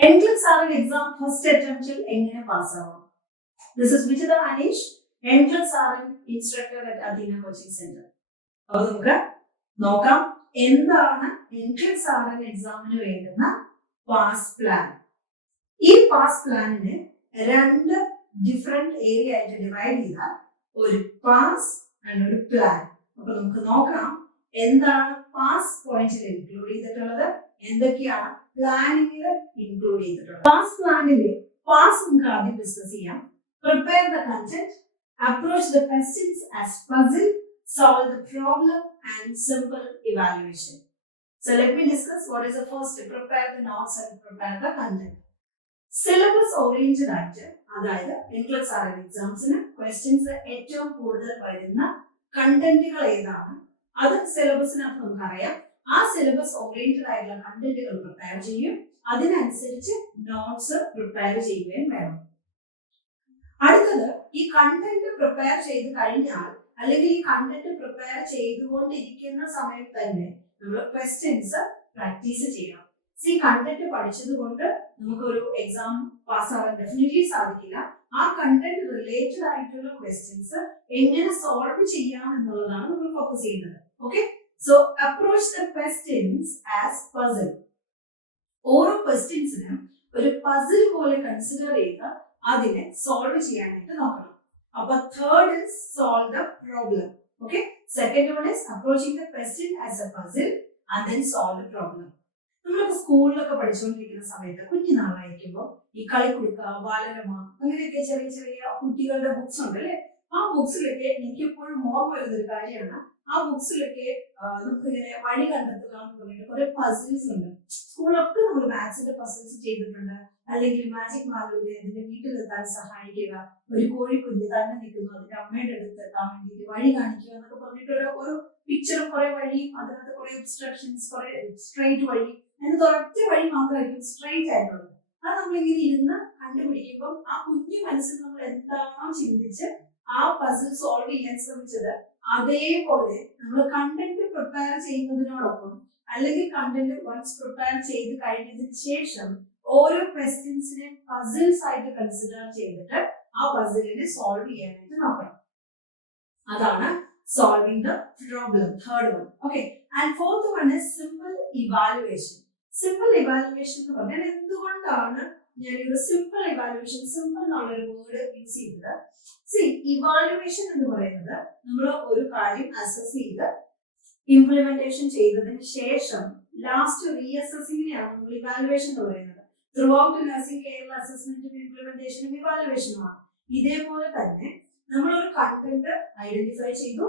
എൻക്ലസ് R exam first അറ്റംപ്റ്റിൽ എങ്ങനെ പാസ്സാവാം this is Vijitha Aneesh entrance R N instructor at Adeena coaching centre അപ്പൊ നമുക്ക് നോക്കാം എന്താണ് എൻട്രൻസ് ആർ എൻ എക്സാമിന് വേണ്ടുന്ന പാസ് പ്ലാൻ ഈ പാസ് പ്ലാനിന് രണ്ട് ഡിഫറെന്റ് ഏരിയ ആയിട്ട് ഡിവൈഡ് ചെയ്താൽ ഒരു പാസ് ആൻഡ് ഒരു പ്ലാൻ അപ്പൊ നമുക്ക് നോക്കാം എന്താണ് പാസ് പോയിന്റിൽ ഇൻക്ലൂഡ് ചെയ്തിട്ടുള്ളത്? എന്തൊക്കെയാണ്? പ്ലാനിങ്ങിൽ ഇൻക്ലൂഡ് ചെയ്തിട്ടുള്ളത് പാസ് പ്ലാനിൽ പാസ് നമുക്ക് ആദ്യം ഡിസ്കസ് ചെയ്യാം. Prepare the content approach the questions as puzzle solve the problem and simple evaluation So let me discuss what is the first prepare the notes and prepare the content. Syllabus oriented ആയിട്ട് അതായത് എൻക്ലസ് R എക്സാംസിന് questions ഏറ്റവും കൂടുതൽ വരുന്ന കണ്ടന്റുകൾ ഏതാണ്? അത് സിലബസിനകത്ത് നമുക്കറിയാം. ആ syllabus oriented ആയിട്ടുള്ള കണ്ടന്റുകൾ പ്രിപ്പയർ ചെയ്യും അതിനനുസരിച്ച് നോട്ട്സ് പ്രിപ്പയർ ചെയ്യുകയും വേണം. അടുത്തത് ഈ കണ്ടന്റ് പ്രിപ്പയർ ചെയ്ത് കഴിഞ്ഞാൽ അല്ലെങ്കിൽ ഈ കണ്ടന്റ് പ്രിപ്പയർ ചെയ്തുകൊണ്ടിരിക്കുന്ന സമയത്ത് തന്നെ നമ്മൾ ക്വസ്റ്റ്യൻസ് പ്രാക്ടീസ് ചെയ്യണം. ഈ കണ്ടന്റ് പഠിച്ചത് കൊണ്ട് നമുക്കൊരു എക്സാം പാസ്സാവാൻ ഡെഫിനറ്റ്ലി സാധിക്കില്ല. ആ കണ്ടന്റ് റിലേറ്റഡ് ആയിട്ടുള്ള ക്വസ്റ്റ്യൻസ് എങ്ങനെ സോൾവ് ചെയ്യാം എന്നുള്ളതാണ് നമ്മൾ ഫോക്കസ് ചെയ്യുന്നത്. Okay so approach the questions as puzzle ഓരോ ക്വസ്റ്റ്യൻസിനും ഒരു പസിൽ പോലെ കൺസിഡർ ചെയ്ത് അതിനെ സോൾവ് ചെയ്യാനായിട്ട് നോക്കണം. അപ്പൊ third is solve the problem okay second one is approaching the question as a puzzle and then solve the problem നമ്മളൊക്കെ സ്കൂളിലൊക്കെ പഠിച്ചുകൊണ്ടിരിക്കുന്ന സമയത്ത് കുഞ്ഞുനാളായിരിക്കുമ്പോൾ ഈ കളിക്കുടുക്ക ബാലരമ അങ്ങനെയൊക്കെ ചെറിയ ചെറിയ കുട്ടികളുടെ ബുക്സ് ഉണ്ട് അല്ലെ ആ ബുക്സിലൊക്കെ എനിക്ക് എപ്പോഴും ഓർമ്മ വരുന്ന ഒരു കാര്യമാണ്. ആ ബുക്സിലൊക്കെ നമുക്ക് ഇങ്ങനെ വഴി കണ്ടെത്തുക എന്ന് പറഞ്ഞിട്ട് കുറെ പസിൽസ് ഉണ്ട്. സ്കൂളിലൊക്കെ നമ്മൾ മാത്സിന്റെ പസിൽസ് ചെയ്തിട്ടുണ്ട്. അല്ലെങ്കിൽ മാജിക് മാലൂടെ അതിന്റെ വീട്ടിലെത്താൻ സഹായിക്കുക ഒരു കോഴിക്കുഞ്ഞ് തന്നെ നിൽക്കുന്നു അതിന്റെ അമ്മയുടെ അടുത്ത് എത്താൻ വേണ്ടിയിട്ട് വഴി കാണിക്കുക എന്നൊക്കെ പറഞ്ഞിട്ട് ഒരു ഒരു പിക്ചറും കുറെ വഴിയും അതിനകത്ത് കുറെ ഒബ്സ്ട്രക്ഷൻസ് കുറെ സ്ട്രെയിറ്റ് വഴി അതിനകത്ത് ഒരൊറ്റ വഴി മാത്രമായിരിക്കും സ്ട്രെയിറ്റ് ആയിട്ടുള്ളത്. അത് നമ്മളിങ്ങനെ ഇരുന്ന് കണ്ടുപിടിക്കുമ്പോൾ ആ കുഞ്ഞു മനസ്സിൽ നമ്മൾ എന്താണോ ചിന്തിച്ച് ആ പസിൽ സോൾവ് ചെയ്യാൻ ശ്രമിച്ചത്? അതേപോലെ നമ്മൾ കണ്ടന്റ് പ്രിപ്പയർ ചെയ്യുന്നതിനോടൊപ്പം അല്ലെങ്കിൽ കണ്ടന്റ് വൺസ് പ്രിപ്പയർ ചെയ്ത് കഴിഞ്ഞതിന് ശേഷം ഓരോ ക്വസ്റ്റ്യൻസിനെ പസിൽസ് ആയിട്ട് കൺസിഡർ ചെയ്തിട്ട് ആ പസിലിനെ സോൾവ് ചെയ്യാനായിട്ട് നോക്കണം. അതാണ് solving the problem third one okay and fourth one is simple evaluation simple evaluation എന്ന് പറഞ്ഞാൽ എന്തുകൊണ്ടാണ് ഒരു സിമ്പിൾ ഇവാലുവേഷൻ സിമ്പിൾ എന്നുള്ള ഒരു വേർഡ് യൂസ് ചെയ്തത്. സി ഇവാലുവേഷൻ എന്ന് പറയുന്നത് നമ്മൾ ഒരു കാര്യം അസസ് ചെയ്ത് ഇംപ്ലിമെന്റേഷൻ ചെയ്തതിന് ശേഷം ലാസ്റ്റ് റീഅസസിങ്ങിനെയാണ് നമ്മൾ ഇവാലുവേഷൻ എന്ന് പറയുന്നത്. ത്രൂ ഔട്ട് നഴ്സിംഗ് കെയർ അസസ്മെന്റും ഇംപ്ലിമെന്റേഷനും ഇവാലുവേഷനുമാണ് ഇതേപോലെ തന്നെ നമ്മൾ ഒരു കണ്ടന്റ് ഐഡന്റിഫൈ ചെയ്തു.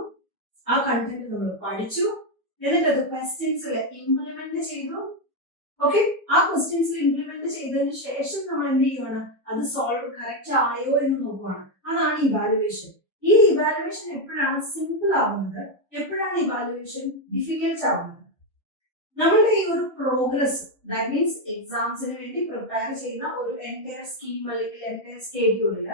ആ കണ്ടന്റ് നമ്മൾ പഠിച്ചു. എന്നിട്ട് അത് ക്വസ്റ്റ്യൻസിൽ ഇംപ്ലിമെന്റ് ചെയ്തു. ഓക്കെ ആ ക്വസ്റ്റ്യൻസ് ഇംപ്ലിമെന്റ് ചെയ്തതിന് ശേഷം നമ്മൾ എന്ത് ചെയ്യുവാണ്? അത് സോൾവ് കറക്റ്റ് ആയോ എന്ന് നോക്കുവാണ്. അതാണ് ഇവാലുവേഷൻ ഈ ഇവാലുവേഷൻ എപ്പോഴാണ് സിമ്പിൾ ആവുന്നത്? എപ്പോഴാണ് ഇവാലുവേഷൻ ഡിഫിക്കൽട്ട് ആവുന്നത്? നമ്മളുടെ ഈ ഒരു പ്രോഗ്രസ് ദാറ്റ് മീൻസ് എക്സാംസിന് വേണ്ടി പ്രിപ്പയർ ചെയ്യുന്ന ഒരു എന്റയർ സ്കീം അല്ലെങ്കിൽ എന്റയർ സ്കെഡ്യൂളിൽ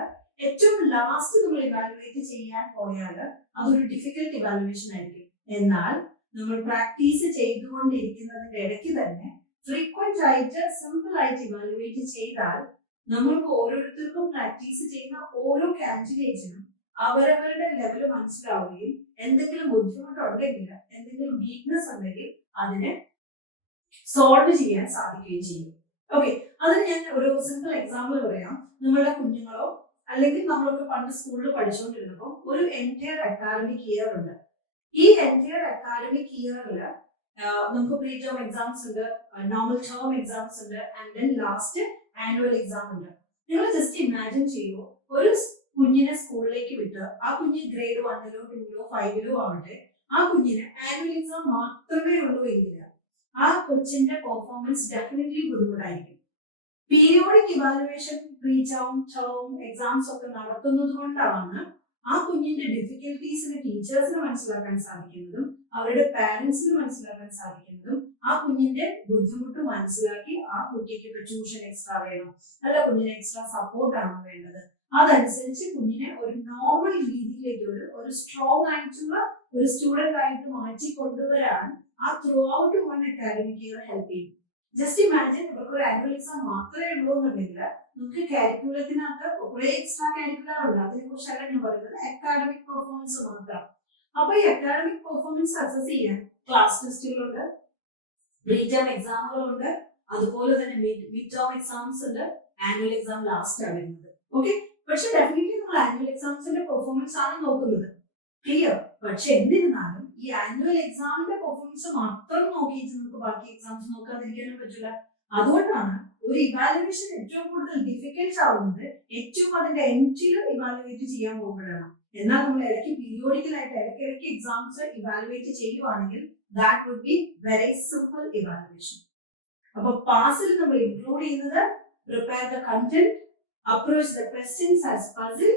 ഏറ്റവും ലാസ്റ്റ് നമ്മൾ ഇവാലുവേറ്റ് ചെയ്യാൻ പോയാൽ അതൊരു ഡിഫിക്കൽട്ട് ഇവാലുവേഷൻ ആയിരിക്കും. എന്നാൽ നമ്മൾ പ്രാക്ടീസ് ചെയ്തുകൊണ്ടിരിക്കുന്നതിന്റെ ഇടയ്ക്ക് തന്നെ ഫ്രീക്വന്റ് ആയിട്ട് സിമ്പിൾ ആയിട്ട് ഇവാലുവേറ്റ് ചെയ്താൽ നമ്മൾക്ക് ഓരോരുത്തർക്കും പ്രാക്ടീസ് ചെയ്യുന്ന ഓരോ കാൻഡിഡേറ്റിനും അവരവരുടെ ലെവൽ മനസ്സിലാവുകയും എന്തെങ്കിലും ബുദ്ധിമുട്ടുണ്ടെങ്കിൽ എന്തെങ്കിലും വീക്ക്നെസ് ഉണ്ടെങ്കിൽ അതിനെ സോൾവ് ചെയ്യാൻ സാധിക്കുകയും ചെയ്യും. ഓക്കെ അതിന് ഞാൻ ഒരു സിമ്പിൾ എക്സാമ്പിൾ പറയാം. നമ്മളുടെ കുഞ്ഞുങ്ങളോ അല്ലെങ്കിൽ നമ്മളൊക്കെ പണ്ട് സ്കൂളിൽ പഠിച്ചുകൊണ്ടിരുന്നപ്പോൾ ഒരു എന്റയർ അക്കാഡമിക് ഇയർ ഉണ്ട്. ഈ എന്റയർ അക്കാഡമിക് ഇയറിൽ നമുക്ക് പ്രീ ടേം എക്സാംസ് ഉണ്ട്. നോർമൽ ടേം എക്സാംസ് ഉണ്ട്. And then last annual exam ഉണ്ട്. നിങ്ങൾ ജസ്റ്റ് ഇമാജിൻ ചെയ്യുമോ ഒരു കുഞ്ഞിനെ സ്കൂളിലേക്ക് വിട്ട് ആ കുഞ്ഞ് ഗ്രേഡ് വണ്ണിലോ ടൂലോ ഫൈവിലോ ആവട്ടെ ആ കുഞ്ഞിന് ആനുവൽ എക്സാം മാത്രമേ ഉള്ളൂ എങ്കിൽ ആ കൊച്ചിന്റെ പെർഫോമൻസ് ഡെഫിനറ്റ്ലി ബുദ്ധിമുട്ടായിരിക്കും. Periodic evaluation pre term term exams ഒക്കെ നടത്തുന്നത് കൊണ്ടാണ് ആ കുഞ്ഞിന്റെ ഡിഫിക്കൽട്ടീസിന് ടീച്ചേഴ്സിന് മനസ്സിലാക്കാൻ സാധിക്കുന്നതും അവരുടെ പാരന്റ്സിന് മനസ്സിലാക്കാൻ സാധിക്കുന്നതും ആ കുഞ്ഞിന്റെ ബുദ്ധിമുട്ട് മനസ്സിലാക്കി ആ കുട്ടിക്ക് ഇപ്പൊ ട്യൂഷൻ എക്സ്ട്രാ വേണം. അല്ല കുഞ്ഞിന് എക്സ്ട്രാ സപ്പോർട്ടാണോ വേണ്ടത്. അതനുസരിച്ച് കുഞ്ഞിനെ ഒരു നോർമൽ രീതിയിലേക്ക് ഒരു ഒരു സ്ട്രോങ് ആയിട്ടുള്ള ഒരു സ്റ്റുഡന്റ് ആയിട്ട് മാറ്റി കൊണ്ടുവരാൻ ആ throughout one year help ചെയ്യും. ജസ്റ്റ് ഇമാജിൻ ഇവർക്ക് ഒരു ആനുവൽ എക്സാം മാത്രമേ ഉള്ളൂ എന്നുണ്ടെങ്കിൽ നമുക്ക് കാരിക്കുലത്തിനകത്ത് കുറെ എക്സ്ട്രാ കാരിക്കുലർ ഉണ്ട്. അതിനെ കുറിച്ചല്ല ഞാൻ പറയുന്നത്. അക്കാഡമിക് പെർഫോമൻസ് മാത്രം. അപ്പൊ ഈ അക്കാഡമിക് പെർഫോമൻസ് അസസ് ചെയ്യാൻ ക്ലാസ് ടെസ്റ്റുകളുണ്ട് മിഡ് ടേം എക്സാമുകളുണ്ട് അതുപോലെ തന്നെ മിഡ് ടേം എക്സാംസ് ഉണ്ട്. ആനുവൽ എക്സാം ലാസ്റ്റ് ആണ് വരുന്നത്. ഓക്കെ പക്ഷെ ഡെഫിനറ്റ്ലി നമ്മൾ ആനുവൽ എക്സാംസിന്റെ പെർഫോമൻസ് ആണ് നോക്കുന്നത്. ക്ലിയർ പക്ഷെ എന്നിരുന്നാലും ഈ ആനുവൽ എക്സാമിന്റെ പെർഫോമൻസ് മാത്രം നോക്കിയിട്ട് നമുക്ക് ബാക്കി എക്സാംസ് നോക്കാതിരിക്കാനും പറ്റില്ല. അതുകൊണ്ടാണ് ഒരു ഇവാലുവേഷൻ ഏറ്റവും കൂടുതൽ ഡിഫിക്കൽട്ട് ആവുന്നത് ഏറ്റവും അതിന്റെ എൻഡിൽ ഇവാലുവേറ്റ് ചെയ്യാൻ പോകുമ്പോഴാണ് എന്നാൽ നമ്മൾ ഇടയ്ക്ക് പീരിയോഡിക്കൽ ആയിട്ട് ഇടയ്ക്കിടയ്ക്ക് എക്സാംസ് ഇവാലുവേറ്റ് ചെയ്യുവാണെങ്കിൽ that would be very simple evaluation അപ്പൊ പാസിൽ നമ്മൾ ഇൻക്ലൂഡ് ചെയ്യുന്നത് prepare the content approach the questions as puzzle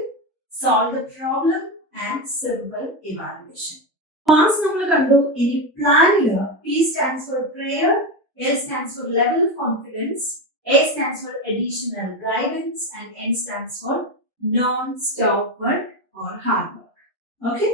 solve the problem and simple evaluation pass നമ്മൾ കണ്ടു. ഇനി പ്ലാനിൽ P stands for prayer L stands for level of confidence A stands for additional guidance and N stands for non stop work or hard work okay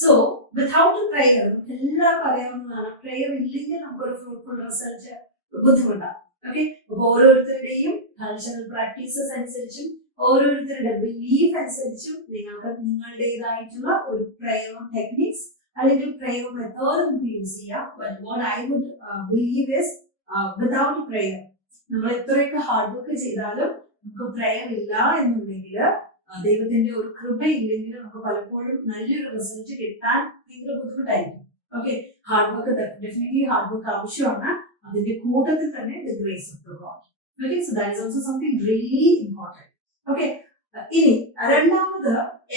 so without prayer നമുക്ക് എല്ലാവർക്കും അറിയാവുന്നതാണ് prayer ഇല്ലെങ്കിൽ നമുക്കൊരു fruitful result ബുദ്ധിമുട്ടാണ് okay അപ്പൊ ഓരോരുത്തരുടെയും cultural practices അനുസരിച്ചും ഓരോരുത്തരുടെ ബിലീഫ് അനുസരിച്ചും നിങ്ങൾക്ക് നിങ്ങളുടേതായിട്ടുള്ള ഒരു പ്രയോഗം ടെക്നിക്സ് അല്ലെങ്കിൽ പ്രയോഗം മെത്തേഡ് നമുക്ക് യൂസ് ചെയ്യാം. But what I would believe is without prayer നമ്മൾ എത്രയൊക്കെ ഹാർഡ് വർക്ക് ചെയ്താലും നമുക്ക് പ്രെയർ ഇല്ല എന്നുണ്ടെങ്കിൽ ദൈവത്തിന്റെ ഒരു കൃപ ഇല്ലെങ്കിൽ നമുക്ക് പലപ്പോഴും നല്ലൊരു റിസൾട്ട് കിട്ടാൻ ഭയങ്കര ബുദ്ധിമുട്ടായിരിക്കും. Okay hard work definitely hard work ആവശ്യമാണ്. അതിന്റെ കൂട്ടത്തിൽ തന്നെ the grace of the God okay so that is also something really important okay ഇനി രണ്ടാമത്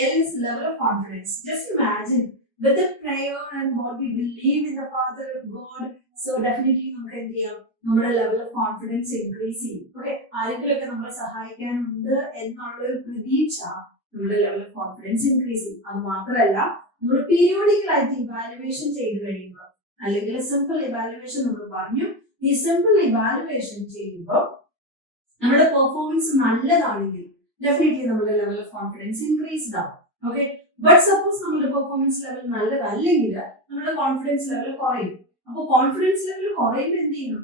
L is level of confidence just imagine with prayer and what we believe in the father of God so definitely നമുക്ക് എന്ത് ചെയ്യാം? നമ്മുടെ level of confidence increase ചെയ്യും. Okay ആരെങ്കിലുമൊക്കെ നമ്മളെ സഹായിക്കാനുണ്ട് എന്നുള്ള ഒരു പ്രതീക്ഷ നമ്മുടെ ലെവൽ ഓഫ് കോൺഫിഡൻസ് ഇൻക്രീസ് ചെയ്യും. അത് മാത്രമല്ല നമ്മൾ പീരിയോഡിക്കൽ ആയിട്ട് ഇവാലുവേഷൻ ചെയ്ത് കഴിയുമ്പോൾ അല്ലെങ്കിൽ സിമ്പിൾ ഇവാലുവേഷൻ നമ്മൾ പറഞ്ഞു ഈ സിമ്പിൾ ഇവാലുവേഷൻ ചെയ്യുമ്പോൾ നമ്മുടെ പെർഫോമൻസ് നല്ലതാണെങ്കിൽ ഡെഫിനറ്റ്ലി നമ്മുടെ ലെവൽ ഓഫ് കോൺഫിഡൻസ് ഇൻക്രീസ്ഡ് ആവും ഓക്കെ ബട്ട് സപ്പോസ് നമ്മുടെ പെർഫോമൻസ് ലെവൽ നല്ലതല്ലെങ്കിൽ നമ്മുടെ കോൺഫിഡൻസ് ലെവൽ കുറയും. അപ്പോൾ കോൺഫിഡൻസ് ലെവൽ കുറയുമ്പോൾ എന്ത് ചെയ്യണം?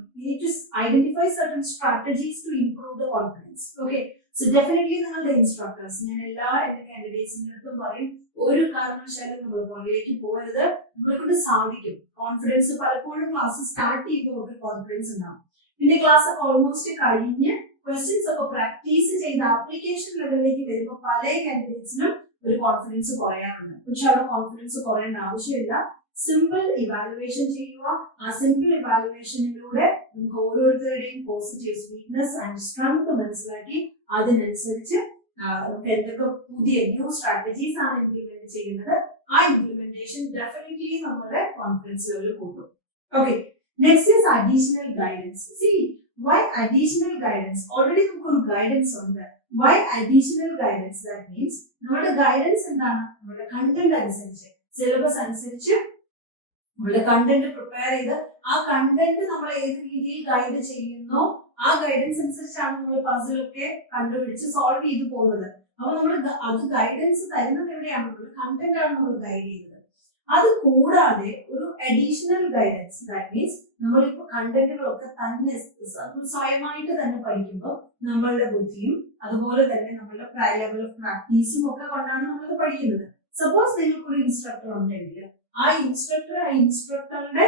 Identify certain strategies to improve the confidence okay so definitely നിങ്ങളുടെ ഇൻസ്ട്രക്ടേഴ്സ് ഞാൻ എല്ലാ എന്റെ കാൻഡിഡേറ്റ്സിന്റെ അടുത്തും പറയും ഒരു കാരണവശാലും നമ്മൾ പുറകിലേക്ക് പോകരുത്. നമ്മളെ കൊണ്ട് സാധിക്കും. കോൺഫിഡൻസ് പലപ്പോഴും ക്ലാസ് സ്റ്റാർട്ട് ചെയ്യുമ്പോൾ ഒക്കെ കോൺഫിഡൻസ് ഉണ്ടാവും. പിന്നെ ക്ലാസ് ഒക്കെ ഓൾമോസ്റ്റ് കഴിഞ്ഞ് ക്വസ്റ്റ്യൻസ് ഒക്കെ പ്രാക്ടീസ് ചെയ്ത് ആപ്ലിക്കേഷൻ ലെവലിലേക്ക് വരുമ്പോൾ പല കാൻഡിഡേറ്റ്സിനും ഒരു കോൺഫിഡൻസ് കുറയാറുണ്ട്. പക്ഷെ അവിടെ കോൺഫിഡൻസ് കുറയേണ്ട ആവശ്യമില്ല. സിമ്പിൾ ഇവാലുവേഷൻ ചെയ്യുക. ആ സിമ്പിൾ ഇവാലുവേഷനിലൂടെ നമുക്ക് ഓരോരുത്തരുടെയും പോസിറ്റീവ് വീക്ക്നെസ് ആൻഡ് സ്ട്രെങ്ത് മനസ്സിലാക്കി അതിനനുസരിച്ച് നമുക്ക് എന്തൊക്കെ പുതിയ ന്യൂ സ്ട്രാറ്റജീസ് ആണ് ഇംപ്ലിമെന്റ് ചെയ്യുന്നത്. ആ ഇംപ്ലിമെന്റേഷൻ ഡെഫിനറ്റ്ലി നമ്മുടെ കോൺഫിഡൻസ് കൂട്ടും okay next is additional guidance see why additional guidance already നമുക്ക് ഒരു ഗൈഡൻസ് ഉണ്ട്. Why additional guidance that means നമ്മുടെ ഗൈഡൻസ് എന്താണ്? നമ്മുടെ കണ്ടന്റ് അനുസരിച്ച് സിലബസ് അനുസരിച്ച് നമ്മുടെ കണ്ടന്റ് പ്രിപ്പയർ ചെയ്ത് ആ കണ്ടന്റ് നമ്മൾ ഏത് രീതിയിൽ ഗൈഡ് ചെയ്യുന്നു ആ ഗൈഡൻസ് അനുസരിച്ചാണ് നമ്മൾ പസിലൊക്കെ കണ്ടുപിടിച്ച് സോൾവ് ചെയ്തു പോകുന്നത്. അപ്പൊ നമ്മൾ അത് ഗൈഡൻസ് തരുന്നത് എവിടെയാണ്? നമ്മൾ കണ്ടന്റ് ആണ് നമ്മൾ ഗൈഡ് ചെയ്യുന്നത്. അത് കൂടാതെ ഒരു അഡീഷണൽ ഗൈഡൻസ് ദാറ്റ് മീൻസ് നമ്മളിപ്പോ കണ്ടന്റുകളൊക്കെ തന്നെ സ്വയമായിട്ട് തന്നെ പഠിക്കുമ്പോൾ നമ്മളുടെ ബുദ്ധിയും അതുപോലെ തന്നെ നമ്മളുടെ ലെവൽ ഓഫ് പ്രാക്ടീസും ഒക്കെ കൊണ്ടാണ് നമ്മളത് പഠിക്കുന്നത്. സപ്പോസ് നിങ്ങൾക്ക് ഒരു ഇൻസ്ട്രക്ടർ ഉണ്ടെങ്കിൽ ആ ഇൻസ്ട്രക്ടർ ആ ഇൻസ്ട്രക്ടറുടെ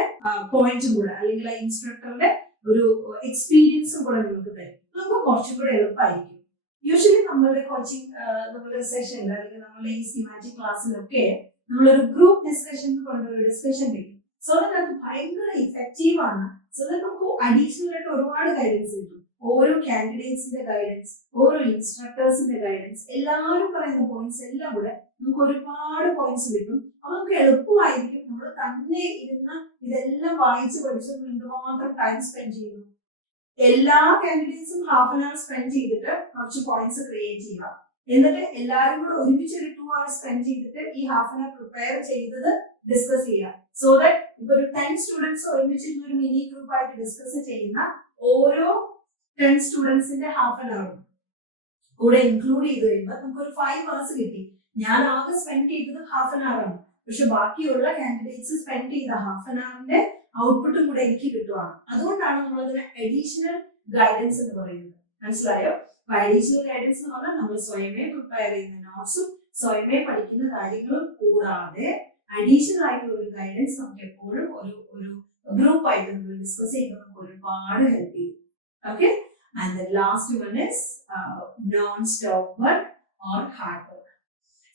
പോയിന്റ് കൂടെ അല്ലെങ്കിൽ ആ ഇൻസ്ട്രക്ടറുടെ ഒരു എക്സ്പീരിയൻസും കൂടെ നിങ്ങൾക്ക് തരും. നമുക്ക് കുറച്ചും കൂടെ എളുപ്പമായിരിക്കും യൂഷ്വലി നമ്മളുടെ കോച്ചിങ് നമ്മളുടെ സെഷനിൽ അല്ലെങ്കിൽ നമ്മളുടെ ഈ സിമാറ്റിക് ക്ലാസ്സിലൊക്കെ നമ്മളൊരു ഗ്രൂപ്പ് ഡിസ്കഷൻ കൊണ്ടൊരു ഡിസ്കഷൻ വയ്ക്കും സോ ദാറ്റ് അത് ഭയങ്കര ഇഫക്റ്റീവ് ആണ്. സോ ദാറ്റ് നമുക്ക് അഡീഷണൽ ആയിട്ട് ഒരുപാട് ഗൈഡൻസ് കിട്ടും. ഓരോ കാൻഡിഡേറ്റ്സിന്റെ ഗൈഡൻസ് ഓരോ ഇൻസ്ട്രക്ടേഴ്സിന്റെ ഗൈഡൻസ് എല്ലാവരും പറയുന്ന പോയിന്റ്സ് എല്ലാം കൂടെ നമുക്ക് ഒരുപാട് പോയിന്റ്സ് കിട്ടും. അപ്പൊ നമുക്ക് എളുപ്പമായിരിക്കും നമ്മൾ തന്നെ ഇരുന്ന് ഇതെല്ലാം വായിച്ച് പഠിച്ച് നമ്മൾ എന്തുമാത്രം ടൈം സ്പെൻഡ് ചെയ്യുന്നു. എല്ലാ കാൻഡിഡേറ്റ്സും ഹാഫ് ആൻ അവർ സ്പെൻഡ് ചെയ്തിട്ട് കുറച്ച് പോയിന്റ്സ് ക്രിയേറ്റ് ചെയ്യുക. എന്നിട്ട് എല്ലാവരും കൂടെ ഒരുമിച്ച് ഒരു ടു അവർ സ്പെൻഡ് ചെയ്തിട്ട് ഈ ഹാഫ് ആൻ അവർ പ്രിപ്പയർ ചെയ്തത് ഡിസ്കസ് ചെയ്യുക. സോ ദാറ്റ് ഇപ്പൊ ഒരു ടെൻ സ്റ്റുഡൻസ് ഒരുമിച്ച് ഒരു മിനി ഗ്രൂപ്പ് ആയിട്ട് ഡിസ്കസ് ചെയ്യുന്ന ഓരോ ടെൻ സ്റ്റുഡൻസിന്റെ ഹാഫ് ആൻ അവർ കൂടെ ഇൻക്ലൂഡ് ചെയ്ത് കഴിയുമ്പോൾ നമുക്ക് ഒരു ഫൈവ് അവേഴ്സ് കിട്ടി. ഞാൻ ആകെ സ്പെൻഡ് ചെയ്തത് ഹാഫ് ആൻ ആണ്. പക്ഷെ ബാക്കിയുള്ള കാൻഡിഡേറ്റ്സ് സ്പെൻഡ് ചെയ്ത ഹാഫ് ആൻ അവറിന്റെ ഔട്ട്പുട്ടും കൂടെ എനിക്ക് കിട്ടുവാണ്. അതുകൊണ്ടാണ് നമ്മൾ അതിന് അഡീഷണൽ ഗൈഡൻസ് എന്ന് പറയുന്നത്. മനസ്സിലായോ? അപ്പൊ അഡീഷണൽ ഗൈഡൻസ് എന്ന് പറഞ്ഞാൽ നമ്മൾ സ്വയമേ പ്രിപ്പയർ ചെയ്യുന്ന നോട്ട്സും സ്വയമേ പഠിക്കുന്ന കാര്യങ്ങളും കൂടാതെ അഡീഷണൽ ആയിട്ടുള്ള ഒരു ഗൈഡൻസ് നമുക്ക് എപ്പോഴും ഒരു ഒരു ഗ്രൂപ്പായിട്ട് നമ്മൾ ഡിസ്കസ് ചെയ്യുമ്പോൾ നമുക്ക് ഒരുപാട് ഹെൽപ്പ് ചെയ്യും. Okay and the last one is non stop work or hard work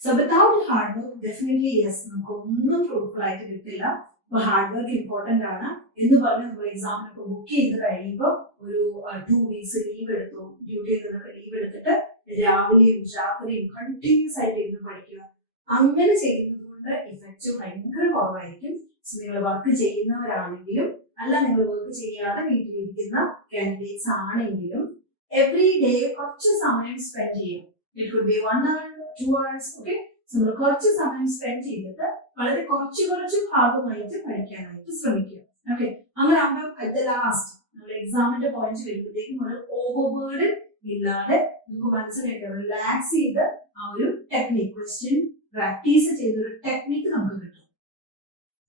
so without hard work definitely yes നമുക്ക് ഒന്നും ഫ്രൂട്ട്ഫുൾ ആയിട്ട് കിട്ടില്ല. അപ്പൊ ഹാർഡ് വർക്ക് ഇമ്പോർട്ടന്റ് ആണ്. എന്ന് പറഞ്ഞ് നമ്മൾ എക്സാമിനൊക്കെ ബുക്ക് ചെയ്ത് കഴിയുമ്പോൾ ഒരു ടു വീക്സ് ലീവ് എടുത്തു. ഡ്യൂട്ടിയിൽ നിന്നൊക്കെ ലീവ് എടുത്തിട്ട് രാവിലെയും രാത്രിയും കണ്ടിന്യൂസ് ആയിട്ട് ഇരുന്ന് പഠിക്കുക. അങ്ങനെ ചെയ്യുന്നത് കൊണ്ട് ഇഫക്റ്റ് ഭയങ്കര കുറവായിരിക്കും. നിങ്ങൾ വർക്ക് ചെയ്യുന്നവരാണെങ്കിലും അല്ല നിങ്ങൾ വർക്ക് ചെയ്യാതെ വീട്ടിലിരിക്കുന്ന കാൻഡിഡേറ്റ്സ് ആണെങ്കിലും എവറി ഡേ കുറച്ച് സമയം സ്പെൻഡ് ചെയ്യും it could be one hour two hours okay നമ്മൾ കുറച്ച് സമയം സ്പെൻഡ് ചെയ്തിട്ട് വളരെ കുറച്ച് കുറച്ച് ഭാഗമായിട്ട് പഠിക്കാനായിട്ട് ശ്രമിക്കുക. ഓക്കെ അങ്ങനെ ആകുമ്പോൾ അറ്റ് ദ ലാസ്റ്റ് നമ്മൾ എക്സാമിന്റെ പോയിന്റ് വരുമ്പോഴത്തേക്കും ഒരു ഓവർബേർഡ് ഇല്ലാതെ നമുക്ക് മനസ്സിലായിട്ട് റിലാക്സ് ചെയ്ത് ആ ഒരു ടെക്നിക് ക്വസ്റ്റ്യൻ പ്രാക്ടീസ് ചെയ്ത ഒരു ടെക്നിക്ക് നമുക്ക് കിട്ടും.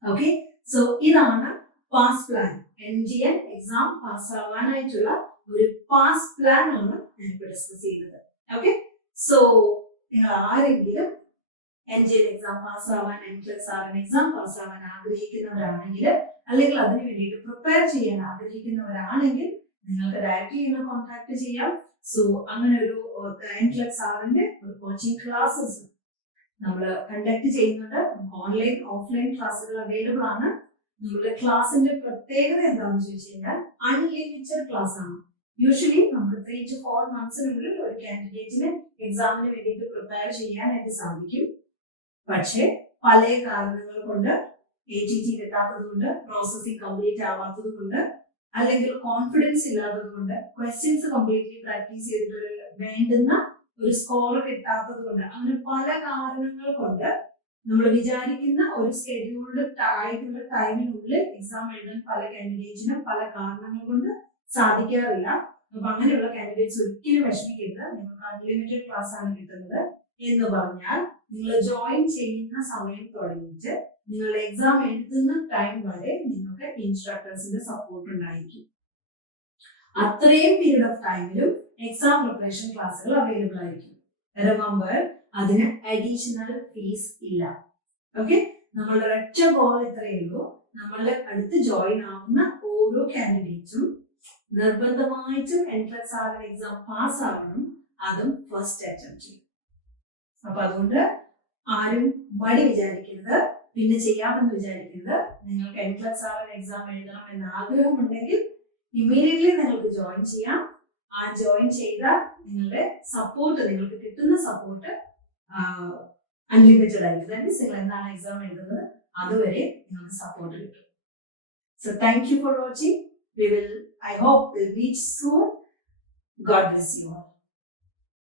ഓക്കെ സോ ഇതാണ് pass plan N G N exam പാസ്സാവാനായിട്ടുള്ള ഒരു പാസ് പ്ലാൻ ആണ് ഞാനിപ്പോ ഡിസ്കസ് ചെയ്യുന്നത്. ഓക്കെ സോ നിങ്ങൾ ആരെങ്കിലും N G N exam പാസ്സാവാൻ N plus R N exam പാസ്സാവാൻ ആഗ്രഹിക്കുന്നവരാണെങ്കിൽ അല്ലെങ്കിൽ അതിനു വേണ്ടിയിട്ട് പ്രിപ്പയർ ചെയ്യാൻ ആഗ്രഹിക്കുന്നവരാണെങ്കിൽ നിങ്ങൾക്ക് ഡയറക്റ്റ്ലി എന്നെ കോൺടാക്ട് ചെയ്യാം. സോ അങ്ങനെ ഒരു എൻ പ്ലസ് ആറിന്റെ ഒരു കോച്ചിങ് ക്ലാസ്സസ് നമ്മൾ കണ്ടക്ട് ചെയ്യുന്നുണ്ട്. ഓൺലൈൻ ഓഫ്ലൈൻ ക്ലാസ്സുകൾ അവൈലബിൾ ആണ്. നമ്മുടെ ക്ലാസ്സിന്റെ പ്രത്യേകത എന്താണെന്ന് ചോദിച്ചു കഴിഞ്ഞാൽ അൺലിമിറ്റഡ് ക്ലാസ് ആണ്. യൂഷ്വലി നമുക്ക് ത്രീ ടു ഫോർ മന്ത്സിനുള്ളിൽ ഒരു കാൻഡിഡേറ്റിന് എക്സാമിന് വേണ്ടിയിട്ട് പ്രിപ്പയർ ചെയ്യാനായിട്ട് സാധിക്കും. പക്ഷേ പല കാരണങ്ങൾ കൊണ്ട് എ ടി ടി കിട്ടാത്തത് കൊണ്ട് പ്രോസസ്സിംഗ് കംപ്ലീറ്റ് ആവാത്തത് കൊണ്ട് അല്ലെങ്കിൽ കോൺഫിഡൻസ് ഇല്ലാത്തത് കൊണ്ട് ക്വസ്റ്റ്യൻസ് കംപ്ലീറ്റ്ലി പ്രാക്ടീസ് ചെയ്തിട്ട് വേണ്ടുന്ന ഒരു സ്കോർ കിട്ടാത്തത് കൊണ്ട് അങ്ങനെ പല കാരണങ്ങൾ കൊണ്ട് നമ്മൾ വിചാരിക്കുന്ന ഒരു സ്കെഡ്യൂൾഡ് ആയിട്ടുള്ള ടൈമിനുള്ളിൽ എക്സാം എഴുതാൻ പല കാൻഡിഡേറ്റ്സിനും പല കാരണങ്ങൾ കൊണ്ട് സാധിക്കാറില്ല. അപ്പൊ അങ്ങനെയുള്ള കാൻഡിഡേറ്റ്സ് ഒരിക്കലും വിഷമിക്കരുത്. നിങ്ങൾക്ക് അൺലിമിറ്റഡ് ക്ലാസ് ആണ് കിട്ടുന്നത് എന്ന് പറഞ്ഞാൽ നിങ്ങൾ ജോയിൻ ചെയ്യുന്ന സമയം തുടങ്ങിയിട്ട് നിങ്ങൾ എക്സാം എഴുതുന്ന ടൈം വരെ നിങ്ങൾക്ക് ഇൻസ്ട്രക്ടേഴ്സിന്റെ സപ്പോർട്ട് ഉണ്ടായിരിക്കും. അത്രയും പീരീഡ് ഓഫ് ടൈമിലും എക്സാം പ്രിപ്പറേഷൻ ക്ലാസ്സുകൾ അവൈലബിൾ ആയിരിക്കും. റിമംബർ അതിന് അഡീഷണൽ ഫീസ് ഇല്ല. ഓക്കെ നമ്മളുടെ ഒറ്റ ഗോൾ ഇത്രയേ നമ്മളുടെ അടുത്ത് ജോയിൻ ആവുന്ന ഓരോ കാൻഡിഡേറ്റ്സും നിർബന്ധമായിട്ടും എൻട്രൻസ് ആകുന്ന എക്സാം പാസ് ആവണം അതും ഫസ്റ്റ് അറ്റംപ്റ്റ് അപ്പൊ അതുകൊണ്ട് ആരും മടി വിചാരിക്കരുത്. പിന്നെ ചെയ്യാമെന്ന് വിചാരിക്കരുത്. നിങ്ങൾക്ക് എൻട്രൻസ് ആകുന്ന എക്സാം എഴുതണം എന്ന ആഗ്രഹമുണ്ടെങ്കിൽ ഇമ്മീഡിയറ്റ്ലി നിങ്ങൾക്ക് ജോയിൻ ചെയ്യാം. ആ ജോയിൻ ചെയ്ത നിങ്ങളുടെ സപ്പോർട്ട് നിങ്ങൾക്ക് കിട്ടുന്ന സപ്പോർട്ട് അൺലിമിറ്റഡ് ആയിരിക്കും ദാറ്റ് മീൻസ് നിങ്ങൾ എന്താണ് എക്സാം എഴുതുന്നത്? അതുവരെ നിങ്ങൾക്ക് സപ്പോർട്ട് കിട്ടും. So thank you for watching we will I hope will reach soon God bless you all